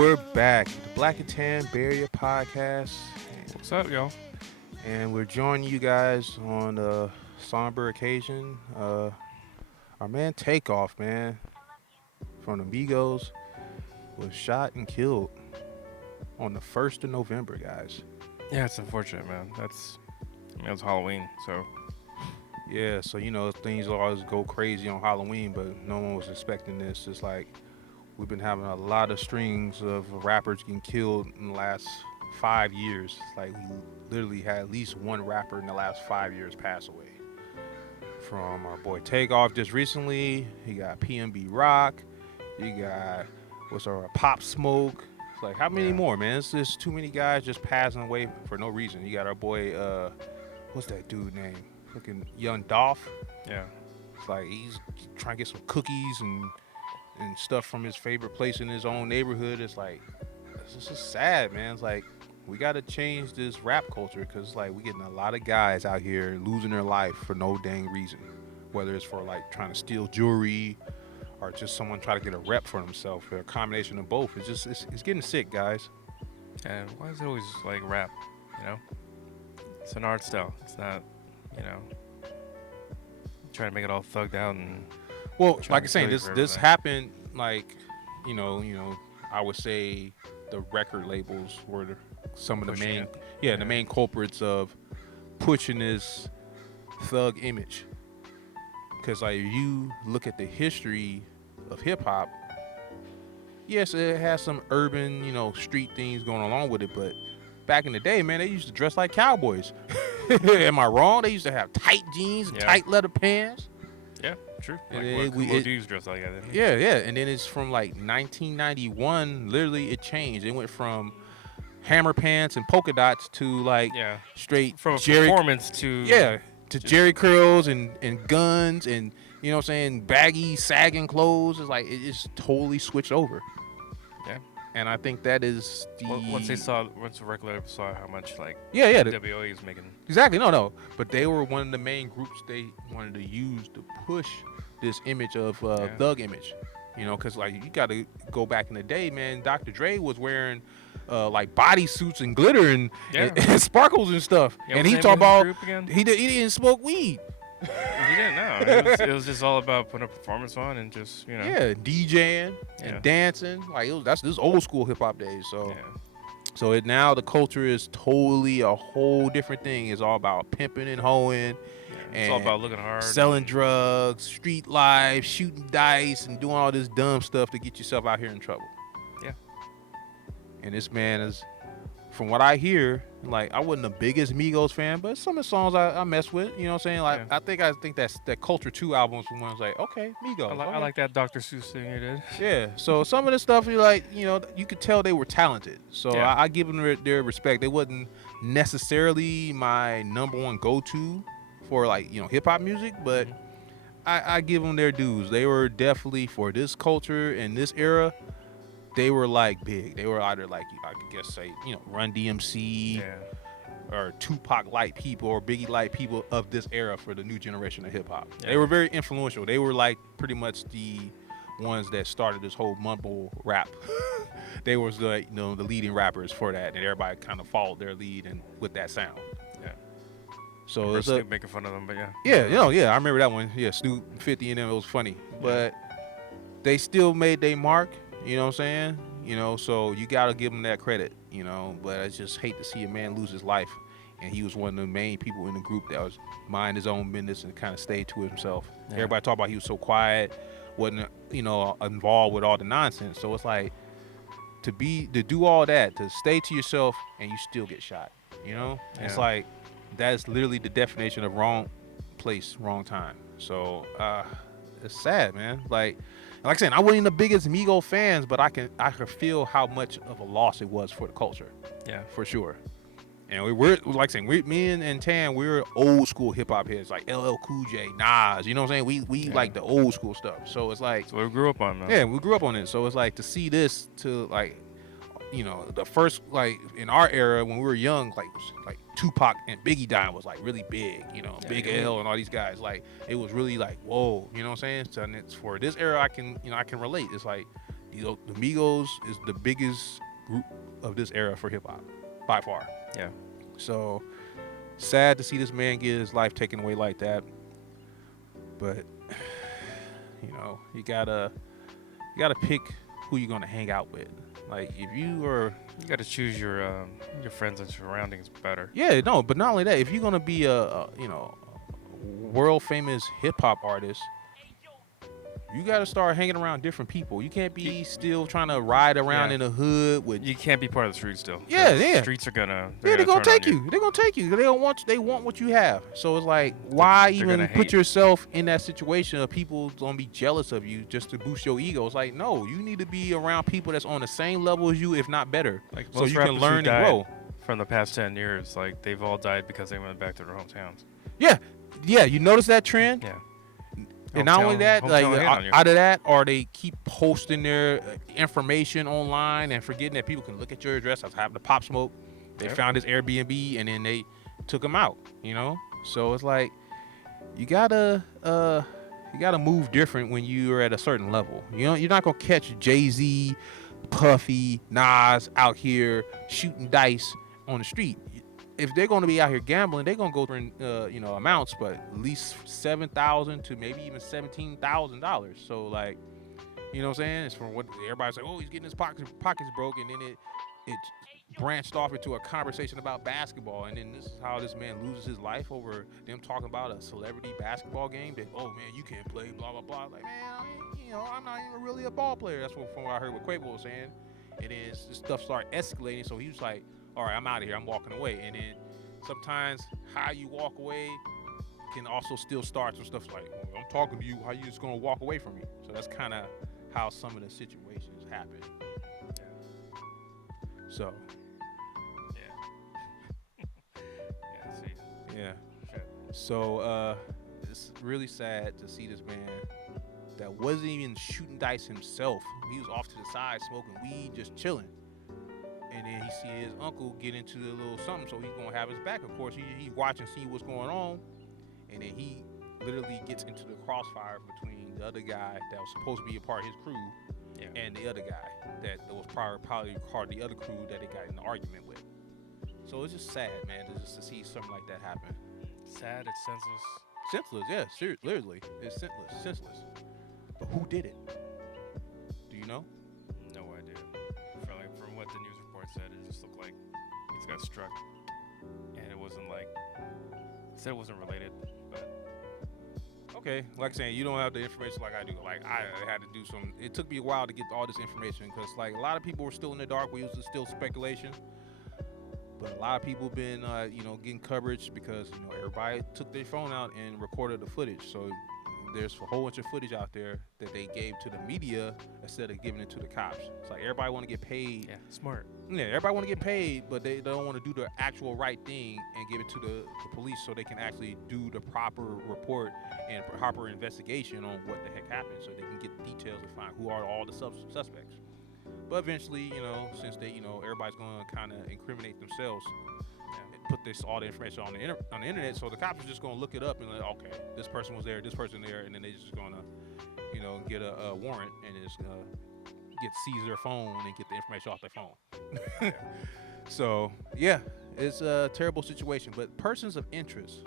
we're back. The Black and Tan Barrier Podcast. What's up, y'all? And we're joining you guys on a somber occasion. Our man Takeoff, man, from the Migos, was shot and killed on the 1st of November, guys. Yeah, it's unfortunate, man. It's Halloween, so Yeah, so things always go crazy on Halloween, but no one was expecting this. It's like we've been having a lot of strings of rappers getting killed in the last 5 years. It's like we literally had at least one rapper in the last 5 years pass away. From our boy Takeoff just recently, he got PNB Rock, you got Pop Smoke. It's like how many more, man? It's just too many guys just passing away for no reason. You got our boy, what's that dude name? Fucking Young Dolph. yeah. It's like he's trying to get some cookies and stuff from his favorite place in his own neighborhood. It's like it's just sad, man. It's like we got to change this rap culture because like we're getting a lot of guys out here losing their life for no dang reason, whether it's for like trying to steal jewelry or just someone trying to get a rep for themselves, or a combination of both. It's getting sick, guys. And why is it always like rap? You know, it's an art style. It's not, you know, trying to make it all thugged out and. Well, trying like to I'm saying, kill you this for this everything. happened like, I would say the record labels were some of the Pushing main, it. the Yeah. main culprits of pushing this thug image. Because like if you look at the history of hip hop, yes, it has some urban, street things going along with it, but back in the day, man, they used to dress like cowboys. Am I wrong? They used to have tight jeans and Yeah. tight leather pants. Yeah, true. And Like then what we- Kumo it- D's dressed like that. Didn't he? Yeah, and then it's from like 1991. Literally, it changed. It went from hammer pants and polka dots to like Yeah. straight From a Jerry, performance to to Jerry curls and guns and you know what I'm saying, baggy sagging clothes. It's like it just totally switched over. Yeah. And I think that is the Once the record label saw how much like yeah, WOE is making. exactly. No, but they were one of the main groups they wanted to use to push this image of Yeah. thug image. Because like you got to go back in the day, man. Dr. Dre was wearing like bodysuits and glitter and, Yeah. and sparkles and stuff, Yeah, and what's he the talked name of about his group again? he didn't smoke weed. He didn't know. It was just all about putting a performance on and just Yeah, DJing and Yeah. dancing. Like that's this old school hip hop days. So Yeah. so now the culture is totally a whole different thing. It's all about pimping and hoeing. It's all And about looking hard. Selling drugs, street life, shooting dice, and doing all this dumb stuff to get yourself out here in trouble. Yeah. And this man is, from what I hear, like I wasn't the biggest Migos fan, but some of the songs I mess with. You know what I'm saying? Like Yeah. I think that's that Culture 2 album was when I was like, okay, Migos. I like that Dr. Seuss thing you did. Yeah. So some of the stuff you like, you could tell they were talented. So Yeah. I give them their respect. They wasn't necessarily my number one go-to for like hip hop music, but Mhm. I give them their dues. They were definitely, for this culture and this era, they were like big. They were either like, I could guess say, Run DMC Yeah. or Tupac like people or Biggie like people of this era for the new generation of hip hop. Yeah. They were very influential. They were like pretty much the ones that started this whole mumble rap. They was the the leading rappers for that, and everybody kind of followed their lead and with that sound. Yeah. So We're it's a, making fun of them, but yeah. yeah, I remember that one. Yeah, Snoop, 50, and them, it was funny. But they still made their mark, you know what I'm saying? So you got to give them that credit, But I just hate to see a man lose his life. And he was one of the main people in the group that was mind his own business and kind of stayed to himself. Yeah. Everybody talked about he was so quiet, wasn't, involved with all the nonsense. So it's like to do all that, to stay to yourself and you still get shot, It's Yeah. like that's literally the definition of wrong place, wrong time. So it's sad, man. Like I said, I wasn't the biggest Migo fans, but I can feel how much of a loss it was for the culture, Yeah. for sure. And we're like saying, me and Tan, we're old school hip hop heads, like LL Cool J, Nas. You know what I'm saying? We Yeah. like the old school stuff. So it's like, So we grew up on, man. yeah, we grew up on it. So it's like to see this to like, the first, like in our era when we were young, like Tupac and Biggie dying was like really big. Yeah, Big yeah. L and all these guys. Like it was really like whoa. You know what I'm saying? So and it's for this era, I can relate. It's like The Migos is the biggest group of this era for hip hop by far. Yeah. So sad to see this man get his life taken away like that. But you gotta pick who you're gonna hang out with. Like if you are, You got to choose your friends and surroundings better. yeah, no, but not only that, if you're gonna be a world famous hip hop artist, you gotta start hanging around different people. You can't You, be still trying to ride around yeah. in the hood with. You can't be part of the street still. Yeah, 'Cause yeah. Streets are gonna Yeah, they're gonna turn on take you. They're gonna take you. They don't want. They want what you have. So it's like, They're, why they're gonna even put hate. yourself in that situation of people gonna be jealous of you just to boost your ego? It's like, no, you need to be around people that's on the same level as you, if not better, Like so most you can rappers who learn and died grow. from the past 10 years, like they've all died because they went back to their hometowns. Yeah, yeah. You notice that trend? Yeah. And not only that, like hometown hate on you. out of that, or they keep posting their information online and forgetting that people can look at your address. That's happened to Pop Smoke. They Yep. found his Airbnb and then they took him out. So it's like you gotta move different when you're at a certain level. You're not gonna catch Jay-Z, Puffy, Nas out here shooting dice on the street. If they're going to be out here gambling, they're going to go for amounts, but at least $7,000 to maybe even $17,000. So like, you know what I'm saying? It's from what everybody's like. Oh, he's getting his pockets broke, and then it branched off into a conversation about basketball, and then this is how this man loses his life over them talking about a celebrity basketball game. That, oh man, you can't play, blah blah blah. Like, man, I'm not even really a ball player. That's from what I heard what Quavo was saying. And then this stuff started escalating, so he was like, all right, I'm out of here. I'm walking away. And then sometimes how you walk away can also still start some stuff like, well, I'm talking to you. How you just gonna walk away from me? So that's kind of how some of the situations happen. So Yeah. Yeah. See. yeah. Shit. So it's really sad to see this man that wasn't even shooting dice himself. He was off to the side smoking weed, just chilling. And then he see his uncle get into a little something, so he's gonna have his back. Of course, he watching, see what's going on, and then he literally gets into the crossfire between the other guy that was supposed to be a part of his crew, Yeah. and the other guy that was probably part of the other crew that they got in an argument with. So it's just sad, man, to see something like that happen. Sad. It's senseless. Senseless, yeah, literally, it's senseless. But who did it? Do you know? No idea. From what the news report said, it just looked like he just got struck, and it wasn't like it said it wasn't related, but Okay, like saying you don't have the information like I do. Like I had to do some. It took me a while to get all this information because like a lot of people were still in the dark. We was still speculation, but a lot of people been getting coverage because everybody took their phone out and recorded the footage. So there's a whole bunch of footage out there that they gave to the media instead of giving it to the cops. It's like everybody want to get paid. yeah, smart. Yeah, everybody want to get paid, but they don't want to do the actual right thing and give it to the police so they can actually do the proper report and proper investigation on what the heck happened so they can get the details and find who are all the suspects. But eventually, since they, everybody's going to kind of incriminate themselves, and put all the information on the internet, so the cops are just going to look it up and like, okay, this person was there, this person there, and then they're just going to, get a warrant and just seize their phone and get the information off their phone. So yeah, it's a terrible situation. But persons of interest,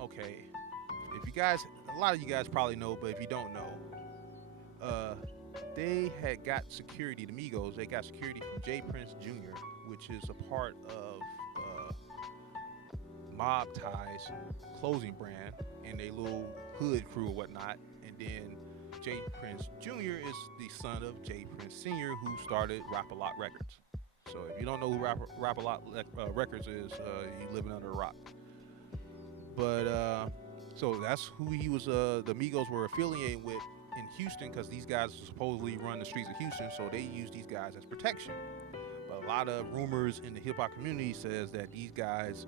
okay, if you guys, a lot of you guys probably know, but if you don't know, they had got security. The Migos, they got security from J. Prince Jr., which is a part of Mob Ties clothing brand and they little hood crew or whatnot. And then J. Prince Jr. is the son of J. Prince Sr., who started Rap-A-Lot Records. So if you don't know who Rap-A-Lot Records is, you living under a rock. But so that's who he was. The Migos were affiliated with in Houston because these guys supposedly run the streets of Houston, so they use these guys as protection. But a lot of rumors in the hip hop community says that these guys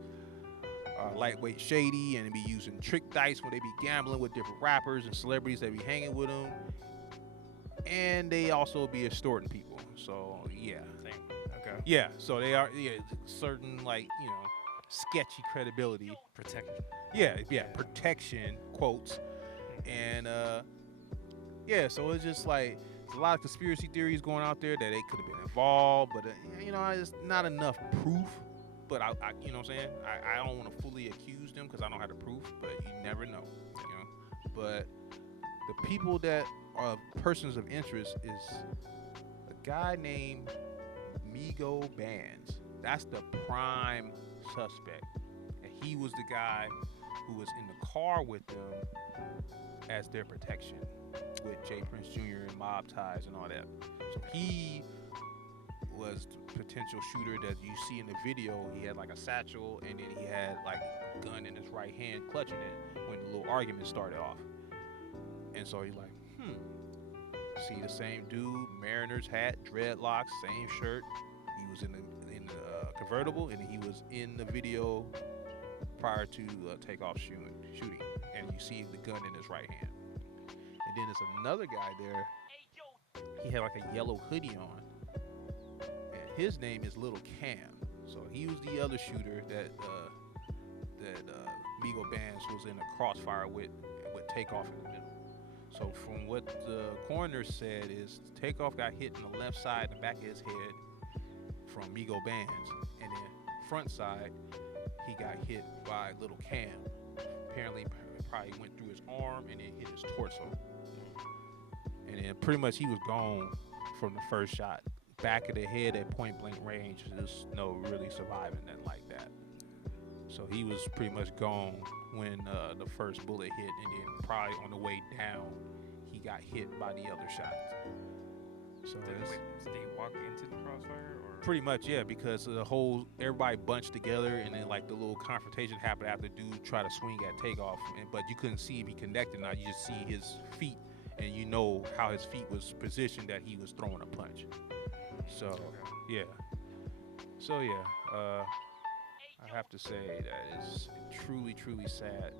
are lightweight shady and they be using trick dice when they be gambling with different rappers and celebrities that be hanging with them, and they also be extorting people. So yeah, Okay. yeah. So they are certain sketchy credibility. Protection. Yeah, protection quotes, and Yeah, so it's just like there's a lot of conspiracy theories going out there that they could have been involved, but it's not enough proof. But you know what I'm saying? I don't want to fully accuse them because I don't have the proof, but you never know, you know. But the people that are persons of interest is a guy named Migo Bands. That's the prime suspect, and he was the guy who was in the car with them as their protection with Jay Prince Jr. and mob ties and all that. So he was the potential shooter that you see in the video. He had like a satchel and then he had like a gun in his right hand clutching it when the little argument started off. And so you're like, see the same dude, Mariners hat, dreadlocks, same shirt. He was in the convertible and he was in the video prior to takeoff shooting. And you see the gun in his right hand. And then there's another guy there. He had like a yellow hoodie on, and his name is Little Cam. So he was the other shooter that Migo Bands was in a crossfire with Takeoff in the middle. So from what the coroner said is Takeoff got hit in the left side, the back of his head from Migo Bands, and then front side he got hit by Little Cam. Apparently, probably went through his arm and then hit his torso. And then pretty much he was gone from the first shot. Back of the head at point blank range. There's no really surviving that like that. So he was pretty much gone when the first bullet hit, and then probably on the way down, he got hit by the other shot. So did they walk into the crossfire? Or? Pretty much, yeah, because everybody bunched together, and then like the little confrontation happened after the dude tried to swing at Takeoff, but you couldn't see if he connected. Now you just see his feet, and you know how his feet was positioned that he was throwing a punch. So yeah, I have to say that it's truly, truly sad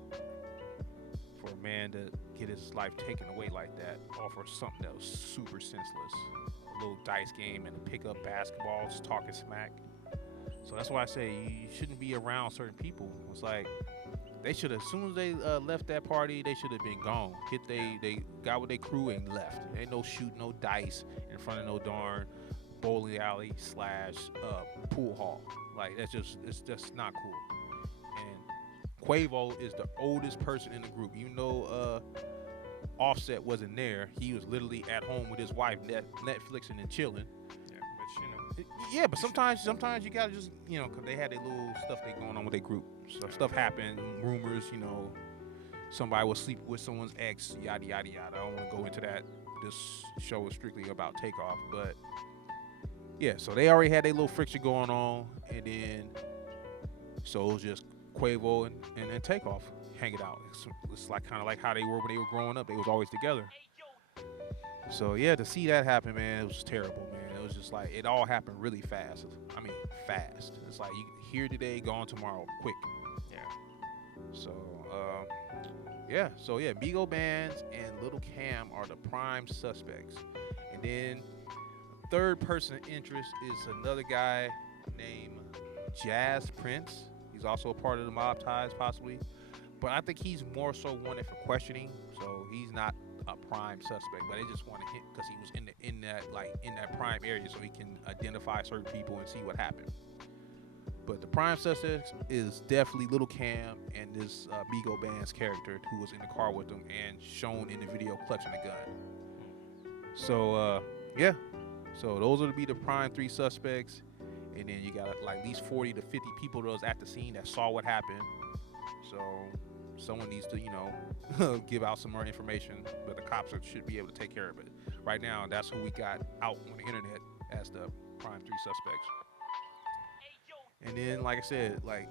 for a man to get his life taken away like that off of something that was super senseless. A little dice game and a pickup basketball, just talking smack. So that's why I say you shouldn't be around certain people. It's like they should have, as soon as they left that party, they should have been gone. They got with their crew and left. Ain't no shooting, no dice in front of no darn bowling alley / pool hall. Like it's just not cool. And Quavo is the oldest person in the group. Even though Offset wasn't there, he was literally at home with his wife, Netflixing and chilling. Yeah, but Yeah, but sometimes you gotta just, cause they had their little stuff they going on with their group. So stuff happened, rumors, somebody was sleeping with someone's ex, yada yada yada. I don't want to go into that. This show is strictly about Takeoff, but yeah. So they already had their little friction going on, and then so it was just Quavo and Takeoff hanging out. It's like kind of like how they were when they were growing up. They was always together. So yeah, to see that happen, man, it was terrible, man. It was just like it all happened really fast. I mean, fast. It's like you here today, gone tomorrow, quick. Yeah. So yeah, Migo Bands and Little Cam are the prime suspects, and then third person of interest is another guy named Jazz Prince. He's also a part of the mob ties, possibly, but I think he's more so wanted for questioning. So he's not a prime suspect, but they just wanted him because he was in that prime area, so he can identify certain people and see what happened. But the prime suspect is definitely Little Cam and this Migo Band's character who was in the car with him and shown in the video clutching the gun. So yeah, so those would be the prime three suspects, and then you got like at least 40 to 50 people that was at the scene that saw what happened. So someone needs to give out some more information, but the cops should be able to take care of it. Right now, that's who we got out on the internet as the prime three suspects. And then, like I said, like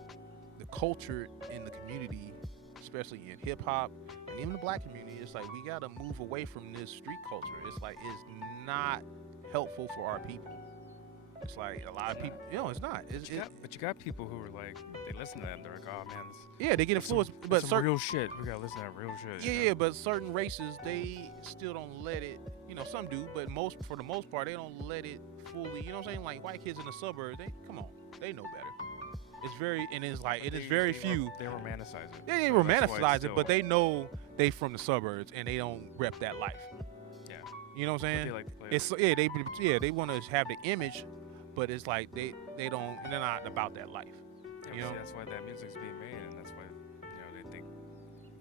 the culture in the community, especially in hip hop and even the black community, it's like we gotta move away from this street culture. It's like it's not helpful for our people. It's like a lot of people, it's not. But you got people who are like, they listen to that and they're like, oh man, they get influenced. But some real shit. We gotta listen to that real shit. Yeah, but certain races, they still don't let it. Some do, but for the most part, they don't let it fully. You know what I'm saying? Like white kids in the suburbs, they know better. It's very, and it's like it is very few. They romanticize it. They romanticize it, but they know they from the suburbs and they don't rep that life. You know what But I'm they saying? like to play It's like, they want to have the image, but it's like they don't they're not about that life. yeah, You but see, know? that's why that music's being made, and that's why they think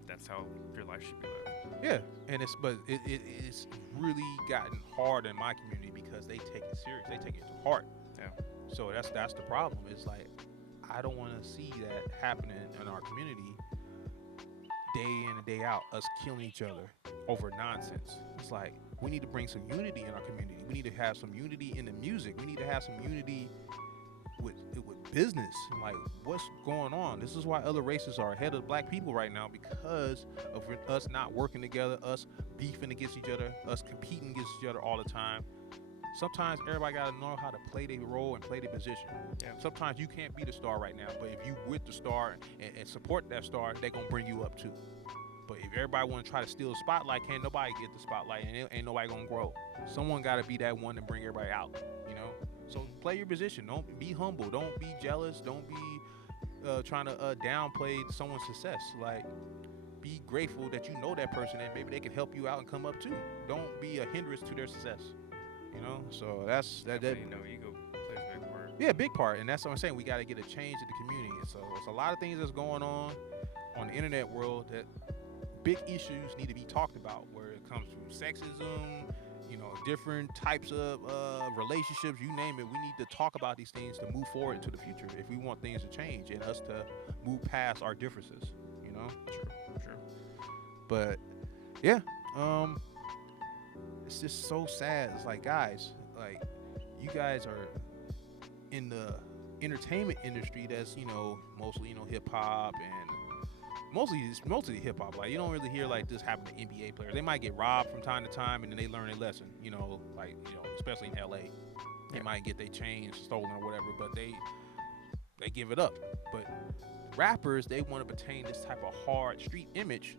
that's how your life should be lived. Yeah, and it's really gotten hard in my community because they take it serious. They take it to heart. Yeah. So that's the problem. It's like I don't want to see that happening in our community day in and day out. Us killing each other over nonsense. It's like we need to bring some unity in our community. We need to have some unity in the music. We need to have some unity with business and like what's going on. This is why other races are ahead of black people right now because of us not working together, us beefing against each other, us competing against each other all the time. Sometimes everybody gotta know how to play their role and play their position. Yeah. Sometimes you can't be the star right now, but if you with the star and support that star, they gonna bring you up too. But if everybody want to try to steal the spotlight, can't nobody get the spotlight, and ain't nobody gonna grow. Someone gotta be that one to bring everybody out. You know. So play your position. Don't be humble. Don't be jealous. Don't be trying to downplay someone's success. Like, be grateful that you know that person and maybe they can help you out and come up too. Don't be a hindrance to their success. You know. So that's that. Ego plays a big part. Yeah, big part, and that's what I'm saying. We got to get a change in the community. And so it's a lot of things that's going on the internet world that big issues need to be talked about. Where it comes to sexism, different types of relationships, you name it. We need to talk about these things to move forward into the future if we want things to change and us to move past our differences. Sure. But yeah, it's just so sad. It's like, guys, like you guys are in the entertainment industry that's mostly hip hop and mostly hip hop. Like you don't really hear like this happen to NBA players. They might get robbed from time to time and then they learn a lesson. Especially in LA, they might get their chains stolen or whatever, but they give it up. But rappers, they want to obtain this type of hard street image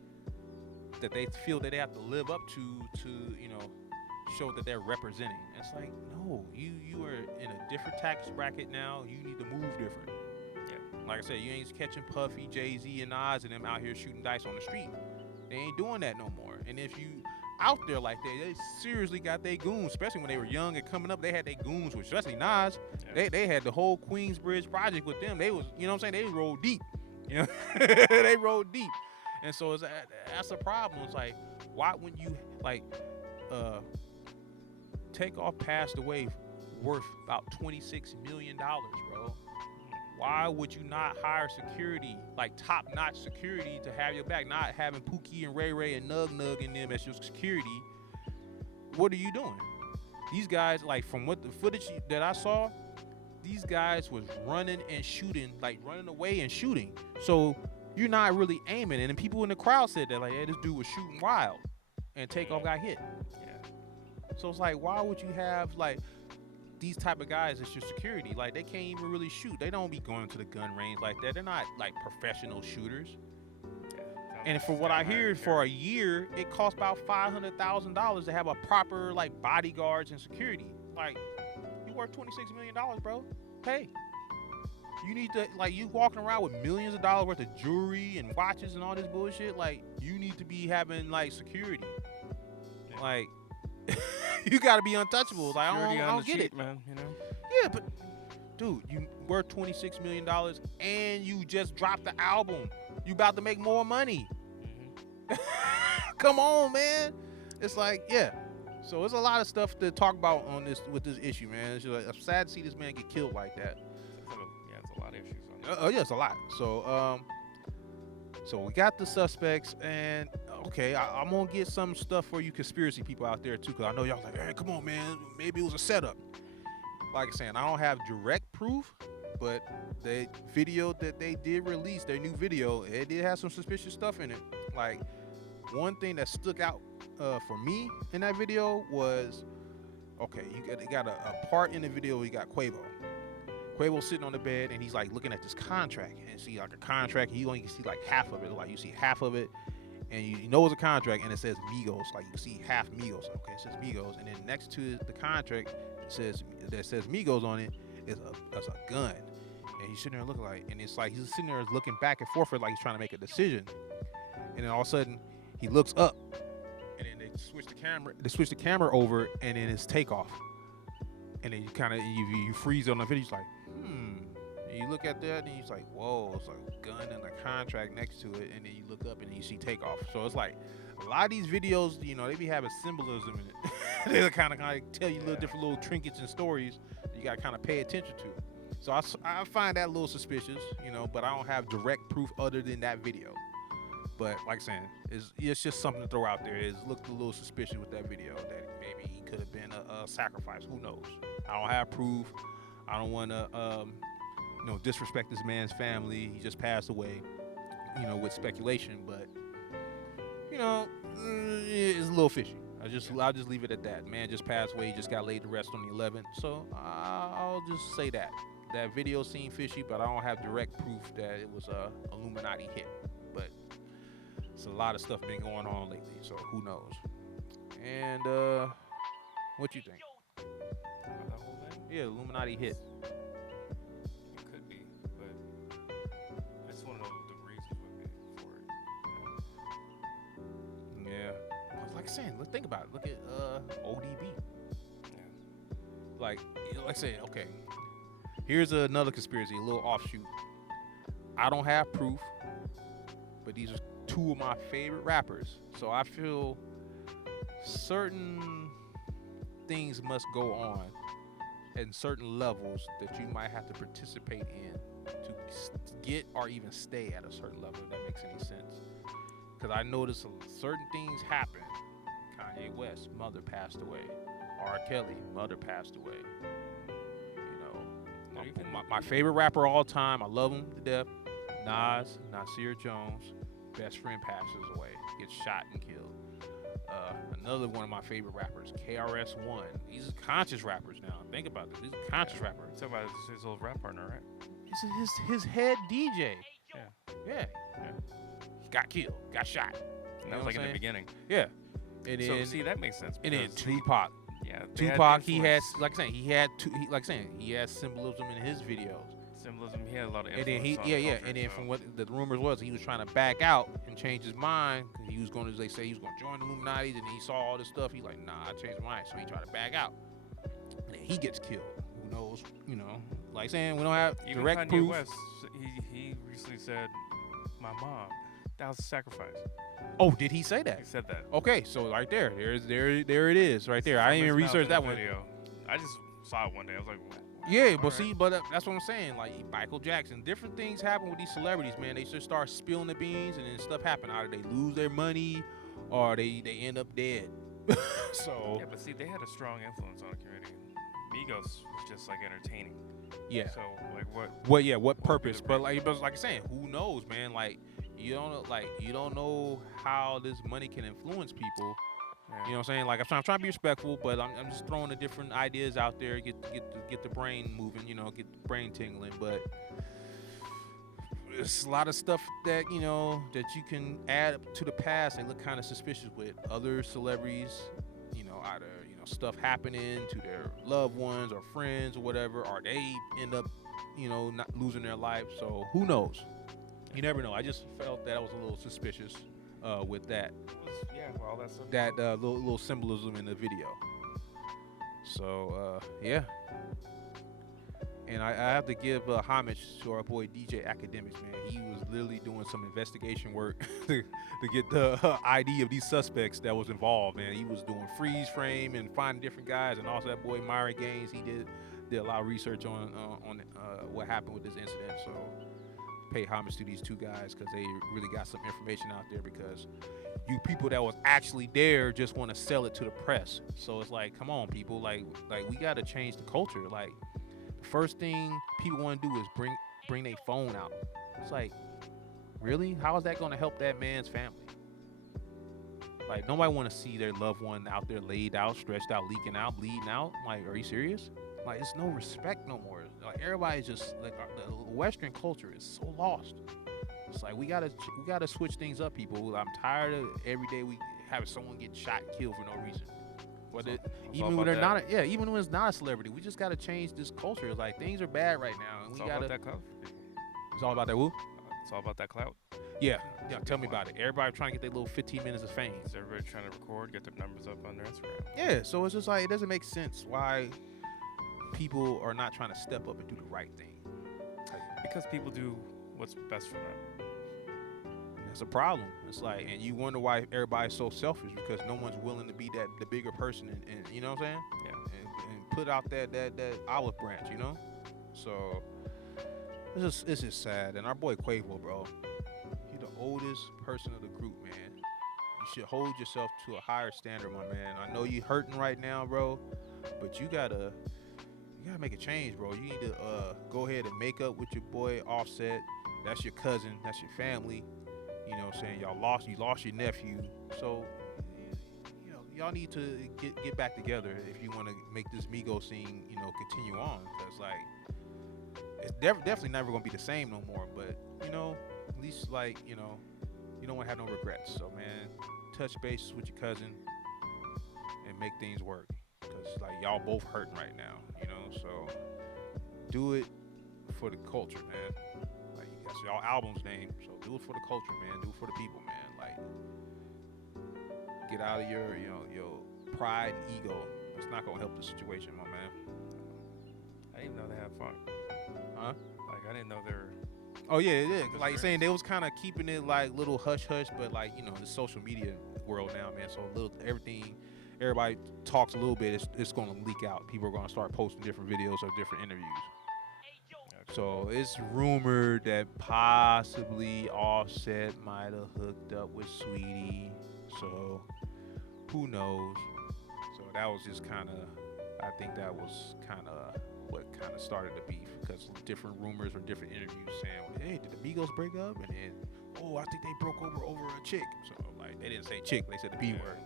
that they feel that they have to live up to show that they're representing. It's like, no, you are in a different tax bracket now. You need to move different. Yeah. Like I said, you ain't catching Puffy, Jay-Z, and Nas and them out here shooting dice on the street. They ain't doing that no more. And if you out there like that, they seriously got their goons, especially when they were young and coming up. They had their goons, with especially Nas. Yeah. They had the whole Queensbridge project with them. They was, they rolled deep. They rolled deep. And so that's a problem. It's like, why wouldn't you Takeoff passed away worth about $26 million, bro. Why would you not hire security, like top-notch security, to have your back? Not having Pookie and Ray Ray and Nug and them as your security. What are you doing? These guys, like from what the footage that I saw, these guys was running and shooting, like running away and shooting. So you're not really aiming. And then people in the crowd said that, like, hey, this dude was shooting wild, and Takeoff got hit. Yeah. So it's like, why would you have like these type of guys as your security? Like, they can't even really shoot. They don't be going to the gun range like that. They're not like professional shooters. And for what I hear, for a year, it costs about $500,000 to have a proper like bodyguards and security. Like, you worth $26 million, bro. Pay. You need to, like, you walking around with millions of dollars worth of jewelry and watches and all this bullshit. Like, you need to be having like security. Like, you got to be untouchable. Like, I don't get it, man. Yeah, but dude, you worth $26 million and you just dropped the album. You about to make more money. Mm-hmm. Come on, man. It's like, yeah. So there's a lot of stuff to talk about with this issue, man. It's just, I'm sad to see this man get killed like that. It's a lot of issues. Yeah, it's a lot. So we got the suspects, and okay, I'm gonna get some stuff for you conspiracy people out there too, cause I know y'all like, hey, come on, man, maybe it was a setup. Like I'm saying, I don't have direct proof, but the video that they did release, their new video, it did have some suspicious stuff in it. Like, one thing that stuck out for me in that video was, okay, you got a part in the video where you got Quavo. Quavo's sitting on the bed and he's like looking at this contract and see like a contract, and you only see like half of it. Like, you see half of it and you know it's a contract, and it says Migos. Like, you see half Migos. Okay, it says Migos, and then next to the contract that says Migos on it is a gun. And he's sitting there looking like, and it's like he's sitting there looking back and forth like he's trying to make a decision. And then all of a sudden he looks up, and then the They switch the camera over, and then it's takeoff, and then you kind of you freeze on the video. It's like, And you look at that, and you're like, whoa, it's like a gun and a contract next to it, and then you look up and you see takeoff. So it's like a lot of these videos, they be having symbolism in it. They kind of tell you little different little trinkets and stories that you got to kind of pay attention to. So I find that a little suspicious, but I don't have direct proof other than that video. But like I said, it's just something to throw out there. It looked a little suspicious with that video that maybe he could have been a sacrifice. Who knows? I don't have proof. I don't want to disrespect this man's family. He just passed away, with speculation. But it's a little fishy. I'll just leave it at that. Man just passed away. He just got laid to rest on the 11th. So I'll just say that video seemed fishy, but I don't have direct proof that it was a Illuminati hit. But it's a lot of stuff been going on lately, so who knows? And what you think? About that whole thing? Yeah, Illuminati hit. It could be, but I just want to know what the reasons would be for it. Yeah. Like I said, let's think about it. Look at ODB. Yeah. Like I said, okay. Here's another conspiracy, a little offshoot. I don't have proof, but these are two of my favorite rappers. So I feel certain things must go on at certain levels that you might have to participate in to get or even stay at a certain level, if that makes any sense. Because I noticed certain things happen. Kanye West, mother passed away. R. Kelly, mother passed away. My favorite rapper of all time, I love him to death, Nasir Jones, best friend passes away, gets shot and killed. Another one of my favorite rappers, KRS-One. These are conscious rappers now. Think about this. These are conscious rappers. You're talking about his old rap partner, right? It's his head DJ. Yeah. He got killed, got shot. And that was like in the beginning. Yeah. And then, so see, that makes sense. And then Tupac. Yeah, Tupac, he had symbolism in his videos. Symbolism, he had a lot of influence. And then and then from what the rumors was, he was trying to back out and change his mind. He was going to, they say he was going to join the Illuminati, and he saw all this stuff. He's like, nah, I changed my mind. So he tried to back out. And then he gets killed. Who knows? Like saying we don't have even direct Kanye proof. West, he recently said, my mom, that was a sacrifice. Oh, did he say that? He said that. Okay, so right there it is, right there. I didn't even research that one. Video. I just saw it one day. I was like, yeah, but see, but that's what I'm saying. Like Michael Jackson, different things happen with these celebrities, man. They just start spilling the beans, and then stuff happen. Either they lose their money, or they end up dead. So yeah, but see, they had a strong influence on the community. Migos was just like entertaining. Yeah. So like what? What? Yeah. What purpose? But like I'm saying, who knows, man? Like you don't know how this money can influence people. Yeah. You know what I'm saying? Like I'm trying to be respectful, but I'm just throwing the different ideas out there, get the brain moving, get the brain tingling. But there's a lot of stuff that that you can add to the past and look kind of suspicious with other celebrities. Either stuff happening to their loved ones or friends or whatever, or they end up not losing their life. So who knows? You never know. I just felt that I was a little suspicious with that. Yeah, well, that's that little symbolism in the video. So yeah, and I have to give homage to our boy DJ Academics, man. He was literally doing some investigation work to get the ID of these suspects that was involved, man. He was doing freeze frame and finding different guys, and also that boy Myron Gaines, he did a lot of research on what happened with this incident. So pay homage to these two guys because they really got some information out there, because you people that was actually there just want to sell it to the press. So it's like, come on, people, like we got to change the culture. Like the first thing people want to do is bring their phone out. It's like, really? How is that going to help that man's family? Like nobody want to see their loved one out there laid out, stretched out, leaking out, bleeding out. Like, are you serious? Like, it's no respect no more. Like everybody's just like, the Western culture is so lost. It's like we gotta switch things up, people. I'm tired of every day we having someone getting shot and killed for no reason. Whether even when they're not, even when it's not a celebrity, we just gotta change this culture. It's like things are bad right now, and it's we all gotta. About that clout. It's all about that woo. It's all about that clout. Yeah, yeah. That's a Tell good me one. about it. Everybody trying to get their little 15 minutes of fame. Is everybody trying to record, get their numbers up on their Instagram? Yeah, so it's just like it doesn't make sense why people are not trying to step up and do the right thing. Because people do what's best for them. And that's a problem. It's like, and you wonder why everybody's so selfish because no one's willing to be the bigger person, and you know what I'm saying? Yeah. And put out that olive branch, you know. So it's just sad. And our boy Quavo, bro, he's the oldest person of the group, man. You should hold yourself to a higher standard, my man. I know you hurting right now, bro, but you gotta make a change, bro. You need to go ahead and make up with your boy Offset. That's your cousin. That's your family. You know what I'm saying? You lost your nephew. So, you know, y'all need to get back together if you want to make this Migos scene, you know, continue on. Because, like, it's definitely never going to be the same no more. But, you know, at least, like, you know, you don't want to have no regrets. So, man, touch base with your cousin and make things work. Because, like, y'all both hurting right now, you know? So, do it for the culture, man. Like, that's y'all album's name. So, do it for the culture, man. Do it for the people, man. Like, get out of your, you know, your pride and ego. It's not going to help the situation, my man. I didn't even know they had fun. Huh? Like, I didn't know they were. Oh, yeah, it is. Like, saying they was kind of keeping it, like, little hush-hush, but, like, you know, the social media world now, man. So, everybody talks a little bit, it's going to leak out. People are going to start posting different videos of different interviews. So it's rumored that possibly Offset might have hooked up with Sweetie. So who knows? So that was just kind of, I think that was kind of what kind of started the beef because different rumors or different interviews saying, hey, did the Migos break up? And then, oh, I think they broke over a chick. So like they didn't say chick, they said the B word.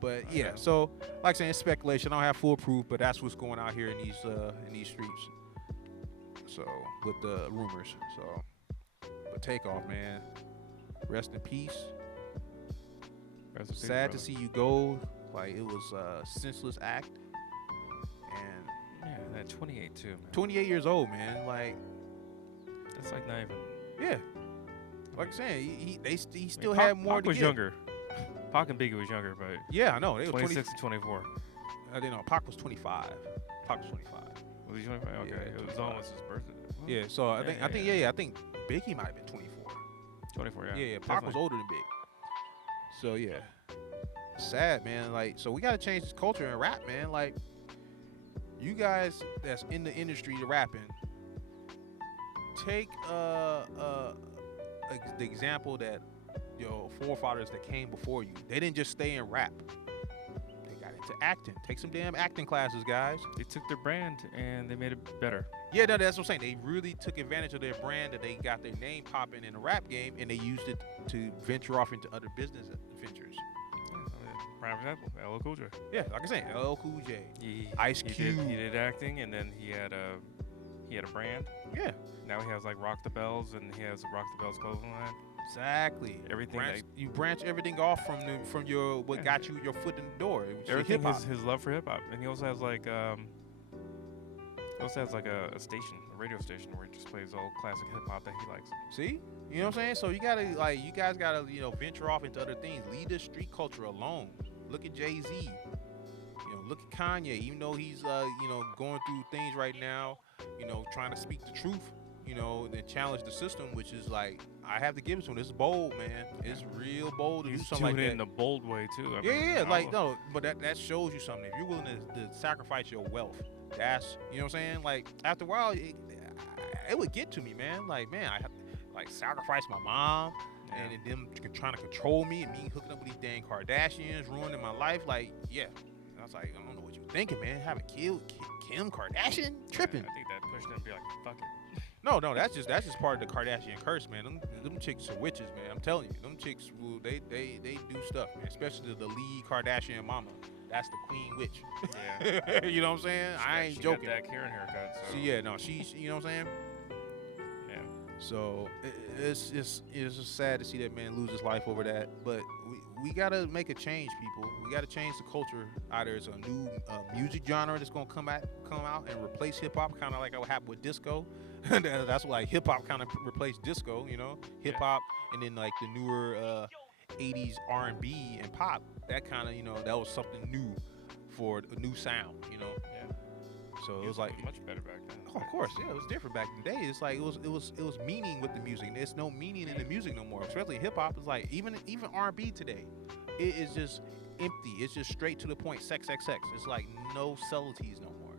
But yeah, so like I said, it's speculation. I don't have full proof, but that's what's going out here in these streets. So with the rumors. So, but Takeoff, man, rest in peace. Sad to see you go. Like it was a senseless act. And yeah, that 28 too, man. 28 years old, man. Like that's like not even. Yeah. Like I'm saying, he still had more Pac to was give. younger. Pac and Biggie was younger, but yeah, I know. They 26 and 24. I didn't know. Pac was 25. Pac was 25. Was he 25? Okay, Yeah, it was almost his birthday. Well, yeah, so I think I think Biggie might have been 24. 24, yeah. Yeah, Pac was older than Big. So yeah, sad, man. Like, so we gotta change this culture in rap, man. Like, you guys that's in the industry of rapping, take the example that your forefathers that came before you. They didn't just stay in rap. They got into acting. Take some damn acting classes, guys. They took their brand and they made it better. Yeah, no, that's what I'm saying. They really took advantage of their brand, that they got their name popping in the rap game, and they used it to venture off into other business ventures. Prime example, LL Cool J. Yeah, like I said, LL Cool J, Ice Cube. He did acting, and then he had a brand. Yeah. Now he has like Rock the Bells, and he has a Rock the Bells clothing line. Exactly. Everything you branch everything off from your what got you your foot in the door. Everything is his love for hip hop, and he also has like a station, a radio station where he just plays all classic hip hop that he likes. See, you know what I'm saying? So you guys gotta venture off into other things. Leave the street culture alone. Look at Jay-Z. Look at Kanye. Even though he's going through things right now, trying to speak the truth. And challenge the system, which is like, I have to give it to him. It's bold, man. It's real bold to do something like that. He's doing it in a bold way too. But that shows you something. If you're willing to sacrifice your wealth, that's, you know what I'm saying? Like, after a while, it would get to me, man. Like, man, I have to sacrifice my mom and them trying to control me and me hooking up with these dang Kardashians, ruining my life. Like, yeah. And I was like, I don't know what you're thinking, man. Having killed Kim Kardashian? Tripping. I think that pushed them to be like, fuck it. No, that's just part of the Kardashian curse, man. Them chicks are witches, man. I'm telling you, them chicks, they do stuff, man. Especially the lead Kardashian mama. That's the queen witch. Yeah. You know what I'm saying? I ain't joking. She got that Karen haircut. So. She's, you know what I'm saying? Yeah. So it's just sad to see that man lose his life over that. But we gotta make a change, people. We gotta change the culture. Either it's a new music genre that's gonna come out and replace hip hop, kind of like what happened with disco. That's why like, hip hop kind of replaced disco. Hip Yeah. hop, and then like the newer '80s R&B and pop. That kind of that was something new for a new sound. Yeah. So it was Music like, was much better back then. oh, of course, yeah, it was different back in the day. It's like it was meaning with the music. There's no meaning in the music no more. Especially hip hop is like even R&B today, it is just empty. It's just straight to the point. Sex, sex, sex. It's like no subtleties no more.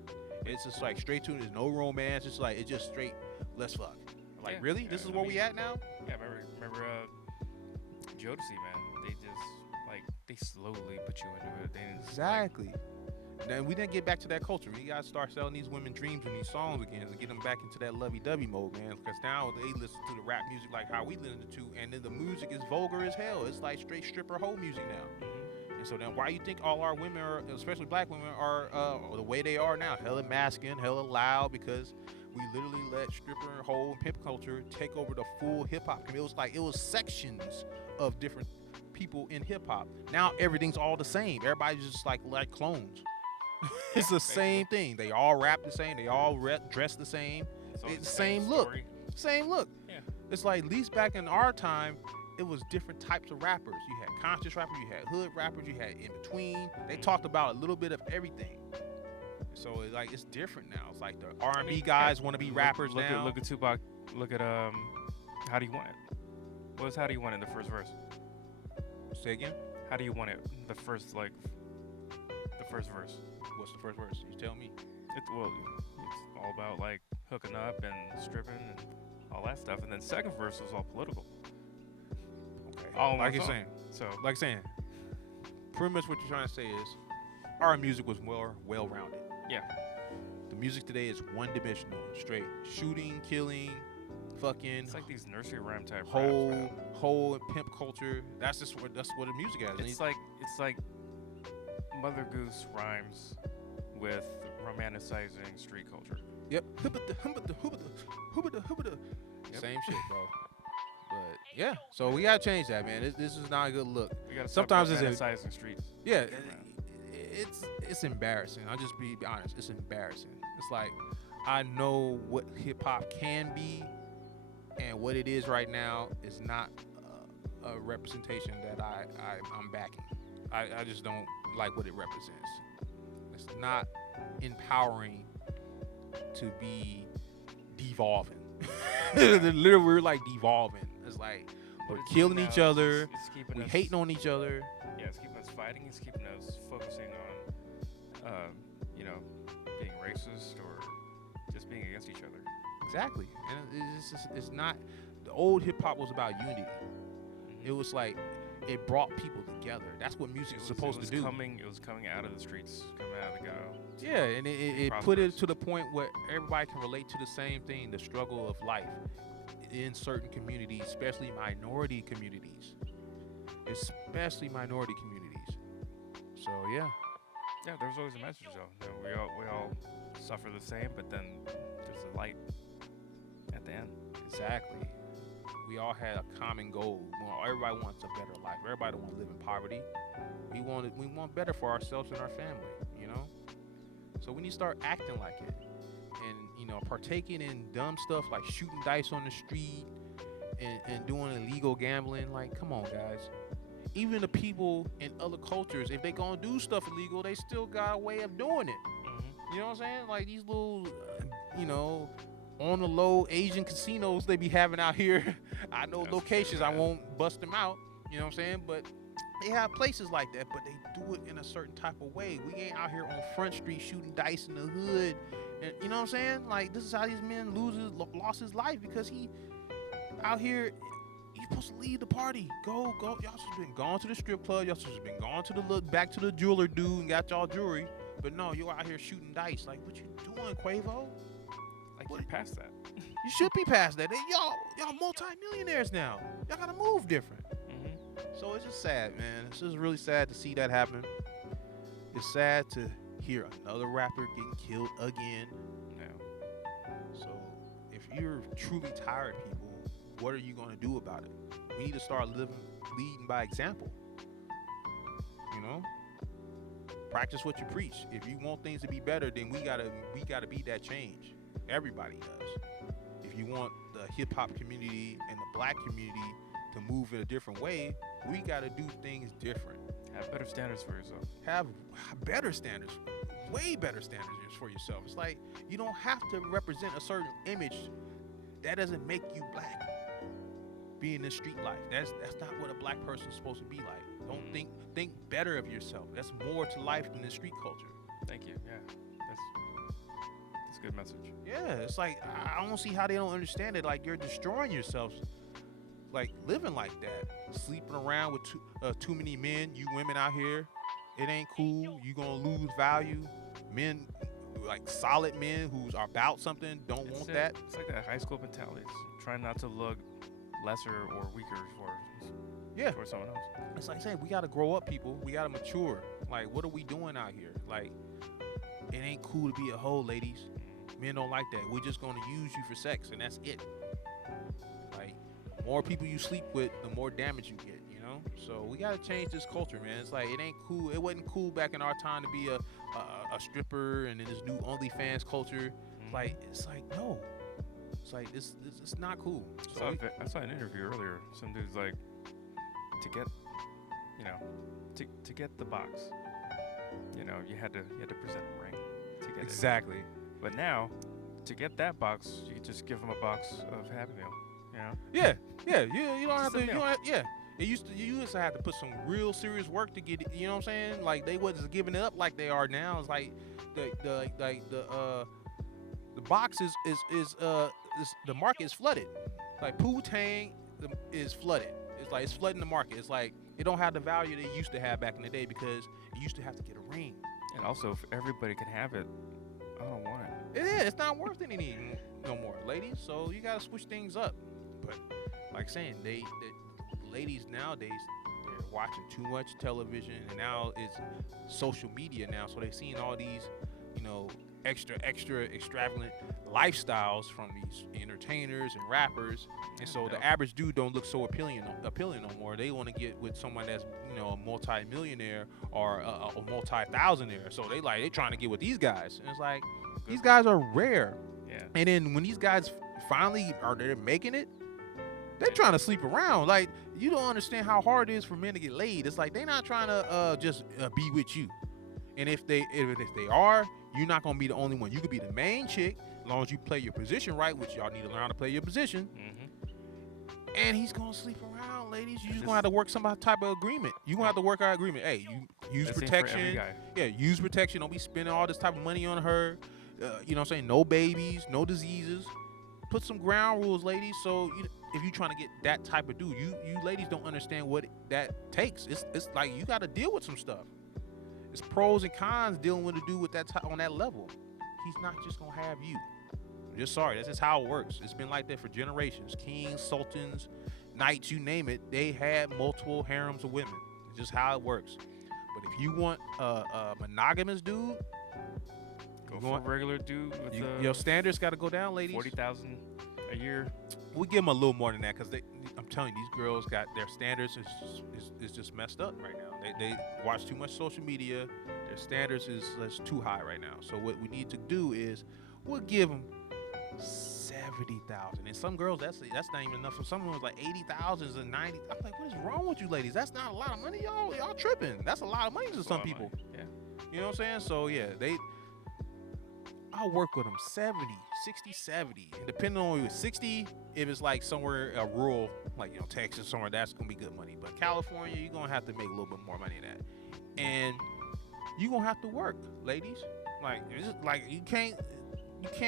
It's just like straight to it. There's no romance. It's just straight. Let's fuck. Like Yeah, really, yeah, this is I where we mean- at now. Yeah, remember Jodeci, man. They just like they slowly put you into it. They didn't just, like, Exactly. Then we didn't get back to that culture. We gotta start selling these women dreams and these songs again and get them back into that lovey-dovey mode, man. Because now they listen to the rap music like how we listen to, and then the music is vulgar as hell. It's like straight stripper hoe music now. And so then why you think all our women are, especially black women, are the way they are now? Hella masculine, hella loud, because we literally let stripper and hoe and pimp culture take over the full hip hop. It was sections of different people in hip hop. Now everything's all the same. Everybody's just like clones. It's the same thing. They all rap the same. They all dress the same. it's always It's the same look. story. Same look. Yeah. It's like at least back in our time, it was different types of rappers. You had conscious rappers, you had hood rappers, you had in between. They talked about a little bit of everything. So it's different now. It's like the R&B guys want to be rappers look now. Look at Tupac. Look at How Do You Want It? What was How Do You Want It in the first verse? Say again. How do you want it? The first verse. What's the first verse? You tell me. It's all about like hooking up and stripping and all that stuff. And then second verse was all political. Okay. All in like one you're song. saying. So Like saying. Pretty much what you're trying to say is, our music was more well-rounded. yeah, The music today is one-dimensional, straight shooting, killing, fucking, it's like these nursery rhyme type whole, raps, man. whole and pimp culture. That's what the music is. It's like Mother Goose rhymes with romanticizing street culture. Yep. Hubbada. Yep. Same shit, bro. But yeah, so we gotta change that, man. This is not a good look. We gotta Sometimes stop it's romanticizing streets. Yeah, it's embarrassing. I'll just be honest. It's embarrassing. It's like I know what hip hop can be, and what it is right now is not a representation that I'm backing. I just don't like what it represents. It's not empowering to be devolving. Literally, we're like devolving. It's like What we're it's killing doing each now is other. It's keeping We us, hating on each other. Yeah, it's keeping us fighting. It's keeping us focusing on, being racist or just being against each other. Exactly, and it's not. The old hip hop was about unity. It was like it brought people together. That's what music is supposed to do. It was coming out of the streets, coming out of the ghetto. Yeah, and it put it to the point where everybody can relate to the same thing: the struggle of life in certain communities, especially minority communities. So yeah. Yeah, there's always a message though. You know, we all suffer the same, but then there's a light at the end. Exactly. We all had a common goal. Well, everybody wants a better life. Everybody don't want to live in poverty. We want better for ourselves and our family, So we need to start acting like it. And, partaking in dumb stuff like shooting dice on the street and doing illegal gambling. Like, come on, guys. Even the people in other cultures, if they gonna do stuff illegal, they still got a way of doing it. You know what I'm saying? Like these little, on the low Asian casinos they be having out here. I know That's locations. true, I man. won't bust them out. You know what I'm saying? But they have places like that, but they do it in a certain type of way. We ain't out here on Front Street shooting dice in the hood. And you know what I'm saying? Like this is how these men lost his life because he out here. You supposed to leave the party. Go. Y'all just been going to the strip club. Y'all just been going to the back to the jeweler dude and got y'all jewelry. But no, you're out here shooting dice. Like, what you doing, Quavo? Like What? you're past that. You should be past that. Y'all multi-millionaires now. Y'all gotta move different. So it's just sad, man. It's just really sad to see that happen. It's sad to hear another rapper getting killed again. Yeah. So if you're truly tired, people, what are you going to do about it? We need to start leading by example. Practice what you preach. If you want things to be better, then we gotta be that change. Everybody does. if you want the hip hop community and the black community to move in a different way, we got to do things different. Have better standards for yourself. Have better standards, way better standards for yourself. It's like you don't have to represent a certain image. That doesn't make you black. Be in the street life. That's not what a black person is supposed to be like. Don't think better of yourself. That's more to life than the street culture. Thank you. Yeah, that's a good message. Yeah, it's like I don't see how they don't understand it. Like you're destroying yourselves, like living like that, sleeping around with too many men. You women out here, it ain't cool. You gonna lose value. Men, like solid men who's about something, don't want that. It's like that high school mentality. It's trying not to look lesser or weaker for someone else. It's like saying we gotta grow up, people. We gotta mature. Like, what are we doing out here? Like, it ain't cool to be a hoe, ladies. Men don't like that. We're just gonna use you for sex, and that's it. Like, more people you sleep with, the more damage you get. You know. So we gotta change this culture, man. It's like it ain't cool. It wasn't cool back in our time to be a stripper, and in this new OnlyFans culture. It's like no. It's like it's not cool. So I saw an interview earlier. Some dude's like, to get the box, you had to present a ring to get exactly. it. But now, to get that box, you can just give them a box of Happy Meal. You know? Yeah. You don't have to. Yeah. You used to have to put some real serious work to get it. You know what I'm saying? Like they wasn't giving it up like they are now. It's like the box is the market is flooded. Like Poo-Tang is flooded. It's like it's flooding the market. It's like it don't have the value they used to have back in the day because you used to have to get a ring. And also, if everybody can have it, I don't want it. It is. It's not worth anything no more, ladies. So you gotta switch things up. But like saying, the ladies nowadays, they're watching too much television, and now it's social media now. So they're seeing all these, extra extravagant lifestyles from these entertainers and rappers, and so the average dude don't look so appealing no more. They want to get with someone that's a multi-millionaire or a multi-thousandaire. So they trying to get with these guys, and it's like these guys are rare. Yeah. And then when these guys finally are there making it, they're trying to sleep around. Like you don't understand how hard it is for men to get laid. It's like they're not trying to just be with you. And if they are, you're not gonna be the only one. You could be the main chick as long as you play your position right, which y'all need to learn how to play your position. Mm-hmm. And he's gonna sleep around, ladies. You just gonna have to work some type of agreement. You gonna have to work out agreement. Hey, you use protection. Yeah, use protection. Don't be spending all this type of money on her. You know what I'm saying? No babies, no diseases. Put some ground rules, ladies. So if you're trying to get that type of dude, you ladies don't understand what that takes. It's like you got to deal with some stuff. It's pros and cons dealing with a dude with that on that level. He's not just gonna have you. I'm just sorry. That's just how it works. It's been like that for generations. Kings, sultans, knights, you name it. They had multiple harems of women. It's just how it works. But if you want a monogamous dude, go for a regular dude with your standards got to go down, ladies. 40,000 a year. We give them a little more than that because I'm telling you, these girls got their standards is just messed up right now. They watch too much social media. Their standards is too high right now. So what we need to do is we'll give them 70,000. And some girls that's not even enough. For some of them, like 80,000 and 90. I'm like, what is wrong with you, ladies? That's not a lot of money, y'all. Y'all tripping. That's a lot of money to some people. Yeah. You know what I'm saying? So yeah, I'll work with them 70, 60, 70. And depending on 60, if it's like somewhere rural, like Texas, somewhere, that's gonna be good money. But California, you're gonna have to make a little bit more money than that. And you're gonna have to work, ladies. Like it's just, like you can't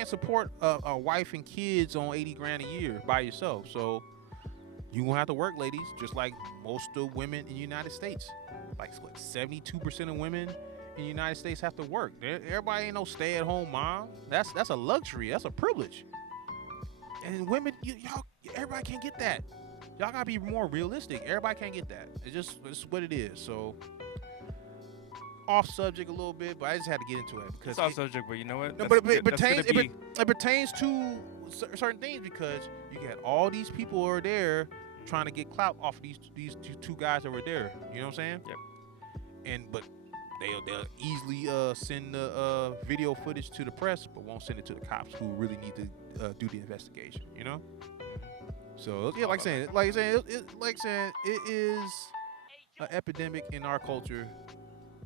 support a wife and kids on 80 grand a year by yourself. So you're gonna have to work, ladies, just like most of women in the United States. Like what, 72% of women in the United States have to work. Everybody ain't no stay-at-home mom. That's a luxury. That's a privilege. And women, everybody can't get that. Y'all gotta be more realistic. Everybody can't get that. It's what it is. So off subject a little bit, but I just had to get into it because it's off subject. But you know what? No, but it pertains to certain things because you got all these people who are there trying to get clout off of these two guys that were there. You know what I'm saying? Yep. But They'll easily send the video footage to the press, but won't send it to the cops who really need to do the investigation. You know. So yeah, like saying, it is an epidemic in our culture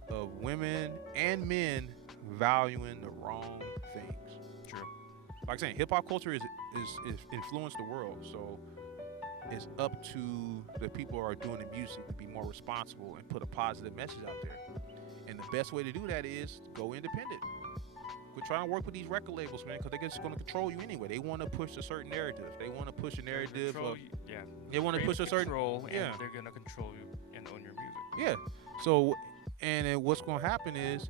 of women and men valuing the wrong things. True. Like saying, hip hop culture is influenced the world. So it's up to the people who are doing the music to be more responsible and put a positive message out there. And the best way to do that is go independent. Quit trying to work with these record labels, man, because they're just going to control you anyway. They want to push a certain narrative. They want to push a narrative of, yeah. they want to push a certain control, and yeah. they're gonna control you and own your music. Yeah. So, and then what's going to happen is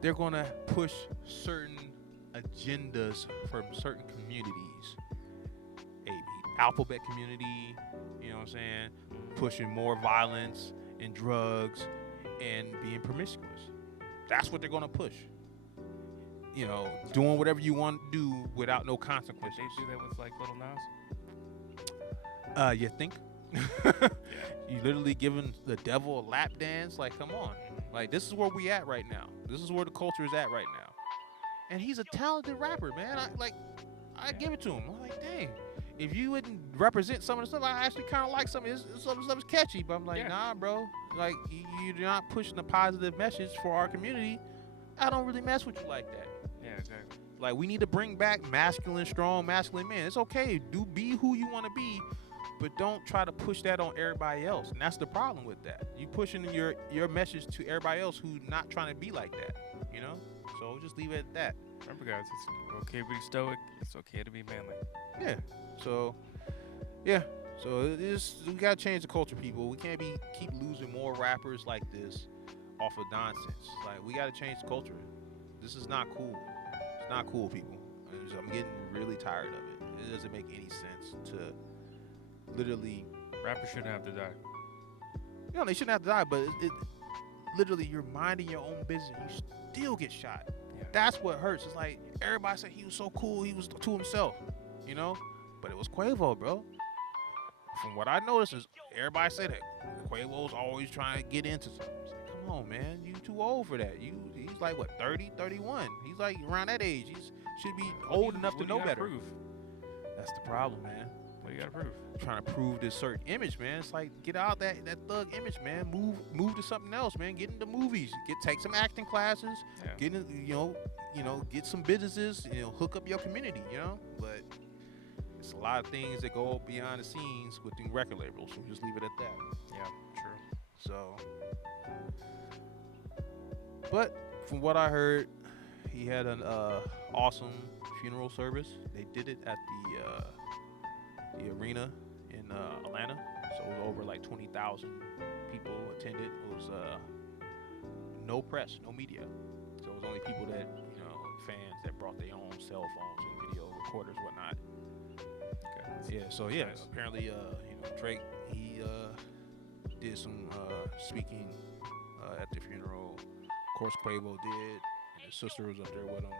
they're going to push certain agendas from certain communities. A alphabet community, you know what I'm saying? Pushing more violence and drugs and being promiscuous. That's what they're going to push. You know, doing whatever you want to do without no consequences. Did they do that with like Little Nas? You think? Yeah. You literally giving the devil a lap dance? Like, come on. Like, this is where we at right now. This is where the culture is at right now. And he's a talented rapper, man. I give it to him. I'm like, dang. If you wouldn't represent some of the stuff, I actually kind of like some of his some of the stuff is catchy. But I'm like, Yeah. nah, bro. Like, you're not pushing a positive message for our community. I don't really mess with you like that. Yeah, exactly. Like, we need to bring back masculine, strong, masculine men. It's okay. Be who you want to be, but don't try to push that on everybody else. And that's the problem with that. You pushing your message to everybody else who's not trying to be like that, you know? So just leave it at that. Remember, guys, it's okay to be stoic. It's okay to be manly. Yeah. So, yeah. So it is, we gotta change the culture, people. We can't keep losing more rappers like this off of nonsense. Like, we gotta change the culture. This is not cool. It's not cool, people. I'm getting really tired of it. It doesn't make any sense to literally. Rappers shouldn't have to die. You know, they shouldn't have to die, but it literally, you're minding your own business. You still get shot. Yeah. That's what hurts. It's like everybody said he was so cool. He was to himself, you know. But it was Quavo, bro. From what I noticed is everybody said that Quavo's always trying to get into something. It's like, come on, man, you too old for that. He's like what, 30, 31. He's like around that age. He should be old enough to know better. Prove? That's the problem, man. What do you gotta prove? Trying to prove this certain image, man. It's like, get out that thug image, man. Move to something else, man. Get into movies. Take some acting classes. Yeah. Get in, get some businesses. Hook up your community. But it's a lot of things that go behind the scenes with the record labels. So just leave it at that. Yeah, true. So, but from what I heard, he had an awesome funeral service. They did it at the arena in Atlanta, so it was over like 20,000 people attended. It was no press, no media, so it was only people that fans that brought their own cell phones and video recorders, whatnot. Okay. Yeah, so yeah, nice. Apparently, Drake, he did some speaking at the funeral. Of course, Quavo did, and his sister was up there with him.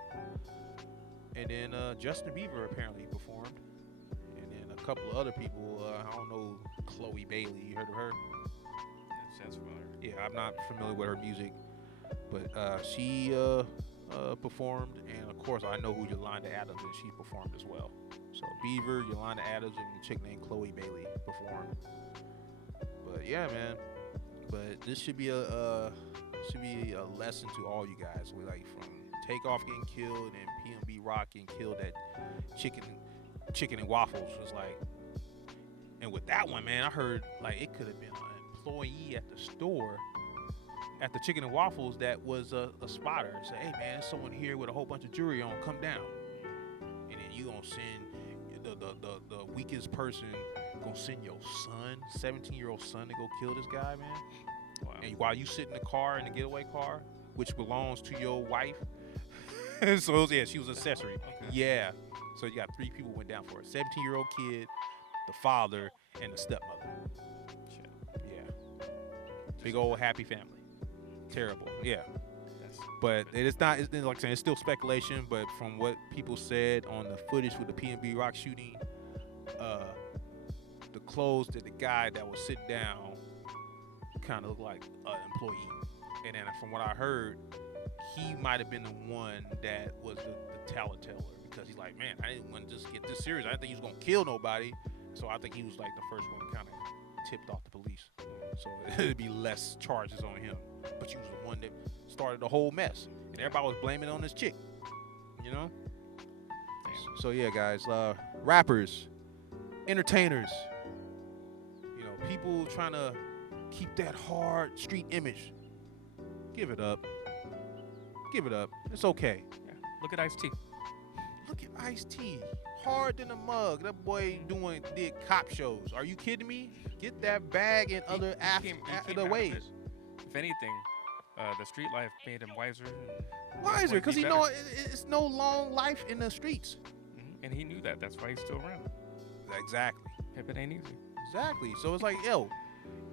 And then Justin Bieber apparently performed. And then a couple of other people, I don't know, Chloe Bailey, you heard of her? That sounds familiar. Yeah, I'm not familiar with her music, but she performed, and of course I know who Yolanda Adams is. She performed as well. So Bieber, Yolanda Adams, and a chick named Chloe Bailey performed. But yeah, man. But this should be a lesson to all you guys. We like from Takeoff getting killed and PNB Rock getting killed at chicken and waffles. Was like, and with that one, man, I heard like it could have been an employee at the store at the chicken and waffles that was a spotter. Say, hey man, there's someone here with a whole bunch of jewelry on. Come down. And then you gonna send the weakest person, gonna send your son, 17-year-old son, to go kill this guy, man. Wow. And while you sit in the car, in the getaway car, which belongs to your wife. So yeah, she was an accessory. Okay. Yeah. So you got 3 people went down for it. 17-year-old kid, the father, and the stepmother. Shit. Yeah. Big old happy family. Terrible. Yeah. But stupid. it's not, like I said, it's still speculation, but from what people said on the footage with the PNB Rock shooting, the clothes that the guy that was sitting down kind of looked like an employee. And then from what I heard, he might have been the one that was the telltale because he's like, man, I didn't want to just get this serious. I didn't think he was gonna kill nobody. So I think he was like the first one kind of tipped off the police. So it'd be less charges on him. But he was the one that started the whole mess, and everybody was blaming it on this chick. You know. So yeah, guys, rappers, entertainers, you know, people trying to keep that hard street image. Give it up. Give it up. It's okay. Yeah. Look at Ice-T. Look at Ice-T. Hard than a mug. That boy did cop shows. Are you kidding me? Get that bag and other ways. If anything, the street life made him wiser. Wiser, because he know it's no long life in the streets. And he knew that. That's why he's still around. Exactly. It ain't easy. Exactly. So it's like, yo,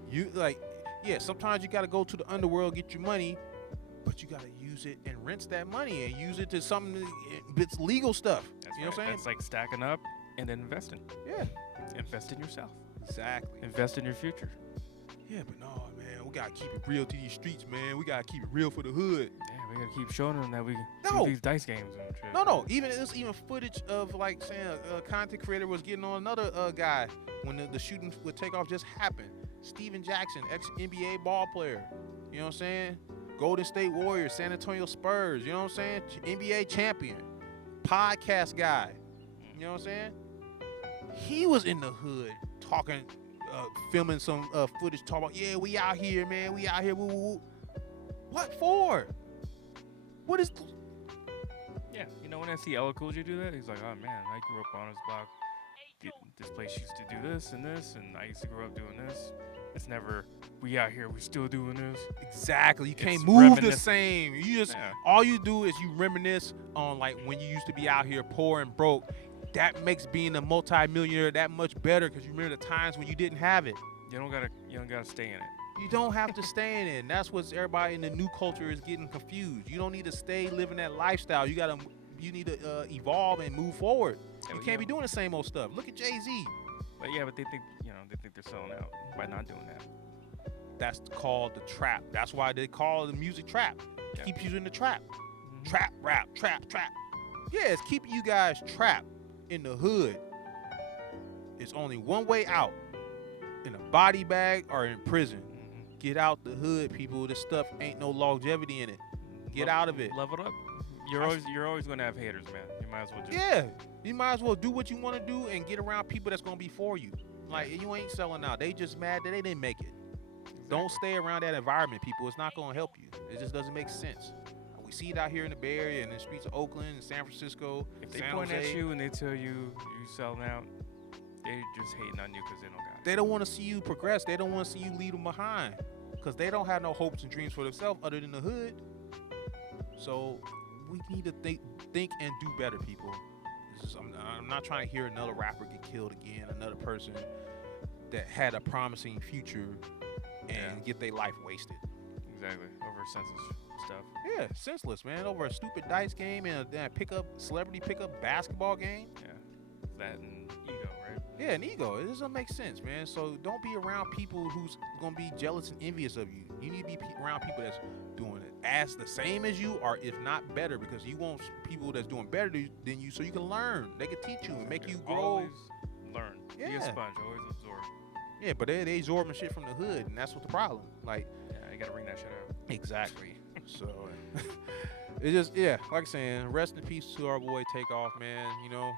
you like, yeah, sometimes you got to go to the underworld, get your money, but you got to use it and rinse that money and use it to something that's legal stuff. That's you know what I'm saying? That's like stacking up and then investing. Yeah. Invest in yourself. Exactly. Invest in your future. Yeah, but no, man, we got to keep it real to these streets, man. We got to keep it real for the hood. Yeah, we got to keep showing them that we do these dice games and shit. No. There's even footage of, like, saying a content creator was getting on another guy when the shooting with Takeoff just happened. Steven Jackson, ex-NBA ball player. You know what I'm saying? Golden State Warriors, San Antonio Spurs. You know what I'm saying? NBA champion. Podcast guy. You know what I'm saying? He was in the hood talking, filming some footage, talking about, yeah, we out here, man. We out here. Woo, woo, woo. What for? What is... Yeah, you know, when I see Ella Cool J do that, he's like, oh, man, I grew up on his block. This place used to do this, and I used to grow up doing this. It's never, we out here, we still doing this. Exactly. You can't move the same. You just, all you do is you reminisce on, like, when you used to be out here poor and broke. That makes being a multi-millionaire that much better because you remember the times when you didn't have it. You don't gotta stay in it. You don't have to stay in it. And that's what everybody in the new culture is getting confused. You don't need to stay living that lifestyle. You need to evolve and move forward. You can't be doing the same old stuff. Look at Jay-Z. But they think they're selling out by not doing that. That's called the trap. That's why they call the music trap. Yeah. Keeps you in the trap. Mm-hmm. Trap, rap, trap. Yeah, it's keeping you guys trapped in the hood. It's only one way out. In a body bag or in prison. Mm-hmm. Get out the hood, people. This stuff ain't no longevity in it. Get out of it. Level up. You're always gonna have haters, man. You might as well just... Yeah. You might as well do what you want to do and get around people that's gonna be for you. Like, you ain't selling out. They just mad that they didn't make it. Exactly. Don't stay around that environment, people. It's not gonna help you. It just doesn't make sense. We see it out here in the Bay Area and in the streets of Oakland and San Francisco. If they point at you and they tell you selling out, they just hating on you because they don't got it. They don't want to see you progress. They don't want to see you leave them behind because they don't have no hopes and dreams for themselves other than the hood. So we need to think and do better, people. I'm not trying to hear another rapper get killed again, another person that had a promising future and get their life wasted. Exactly. Over senseless stuff. Yeah, senseless, man. Over a stupid dice game and a celebrity pickup basketball game. Yeah. That and ego, right? Yeah, and ego. It doesn't make sense, man. So don't be around people who's gonna be jealous and envious of you. You need to be around people that's doing it as the same as you, or if not better, because you want people that's doing better than you, so you can learn. They can teach you and make you grow. Always learn. Yeah. Be a sponge. Always absorb. Yeah, but they absorbing shit from the hood, and that's what the problem. Like, yeah, you gotta bring that shit out. Exactly. So it's just, like I'm saying, rest in peace to our boy Takeoff, man. You know,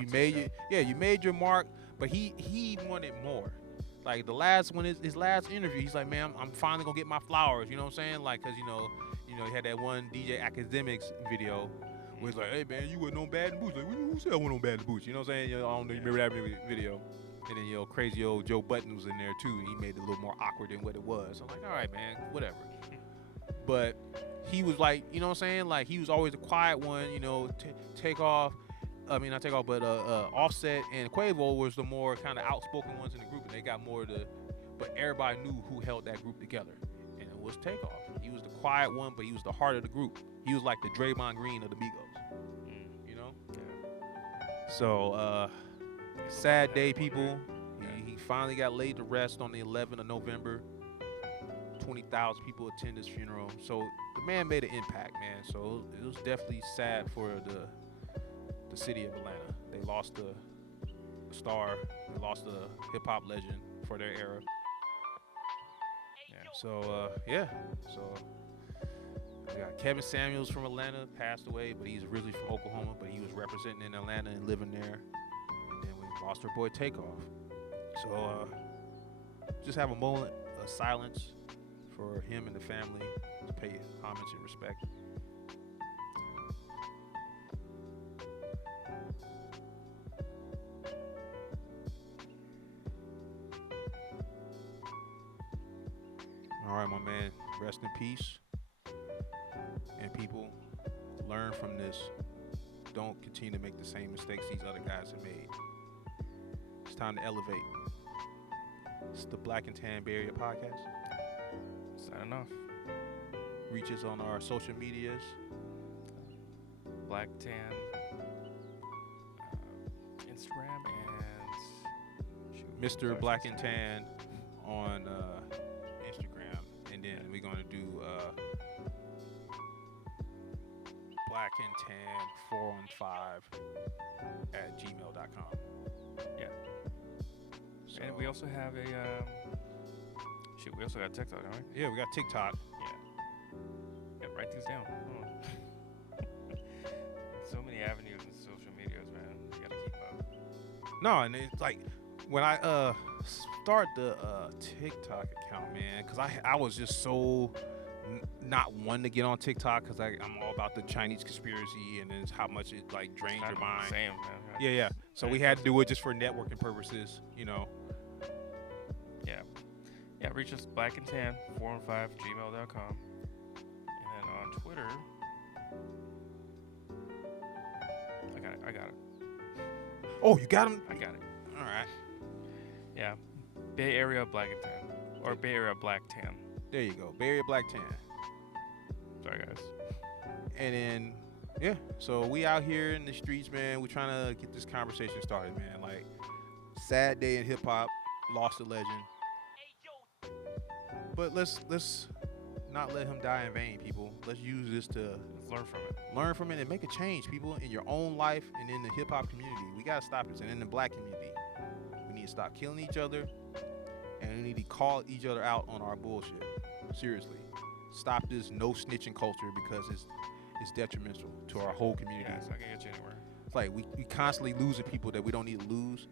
you made your mark, but he wanted more. Like the last one, his last interview, he's like, man, I'm finally gonna get my flowers. You know what I'm saying? Like, cause you know, he had that one DJ Academics video where he's like, hey man, you wasn't on Bad and Boots. Like, who said I wasn't on Bad and Boots? You know what I'm saying? I don't know, you remember that video? And then crazy old Joe Budden was in there too. He made it a little more awkward than what it was. So I'm like, all right, man, whatever. But he was like, you know what I'm saying? Like, he was always the quiet one, Takeoff. I mean, not Takeoff, but Offset and Quavo was the more kind of outspoken ones in the group, and they got more but everybody knew who held that group together, and it was Takeoff. He was the quiet one, but he was the heart of the group. He was like the Draymond Green of the Migos, you know? Yeah. So, sad day, people. He finally got laid to rest on the 11th of November. 20,000 people attend his funeral. So the man made an impact, man. So it was definitely sad for the city of Atlanta. They lost a star, they lost a hip hop legend for their era. Yeah. So yeah, so we got Kevin Samuels from Atlanta, passed away, but he's originally from Oklahoma, but he was representing in Atlanta and living there. And then we lost our boy Takeoff. So just have a moment of silence for him and the family to pay homage and respect. All right, my man, rest in peace. And people, learn from this. Don't continue to make the same mistakes these other guys have made. It's time to elevate. It's the Black and Tan Bay Area podcast. Signing off. Reach us on our social medias. Black Tan Instagram and Mr. Black and Tan on Instagram. And then we're going to do Black and Tan 415 at gmail.com. Yeah. So, And we also have a we also got TikTok, don't we? yeah, we got TikTok. Yeah, write these down. So many avenues and social medias, man. You gotta keep up. No, and it's like when I start the TikTok account, man, because I was just so not one to get on TikTok because I'm all about the Chinese conspiracy and then how much it like drains your mind. Same, man. Yeah. So we had to do it just for networking purposes, you know. Yeah, reach us Black and Tan 415gmail.com. And then on Twitter, I got it. Oh, you got him? I got it. All right. Yeah. Bay Area Black and Tan. Or Bay Area Black Tan. There you go. Bay Area Black Tan. Sorry, guys. And then, yeah. So we out here in the streets, man. We're trying to get this conversation started, man. Like, sad day in hip hop. Lost a legend. But let's not let him die in vain, people. Let's use this to Let's learn from it. learn from it and make a change, people, in your own life and in the hip hop community. We gotta stop this, and in the black community, we need to stop killing each other, and we need to call each other out on our bullshit. Seriously, stop this no snitching culture because it's detrimental to our whole community. Yeah, it's not gonna get you anywhere. It's like we constantly losing people that we don't need to lose,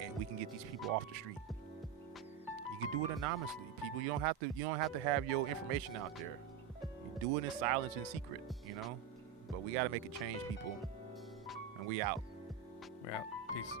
and we can get these people off the street. You can do it anonymously, people. You don't have to have your information out there. You do it in silence and secret, you know. But we got to make a change, people. And we out. We're out. Peace.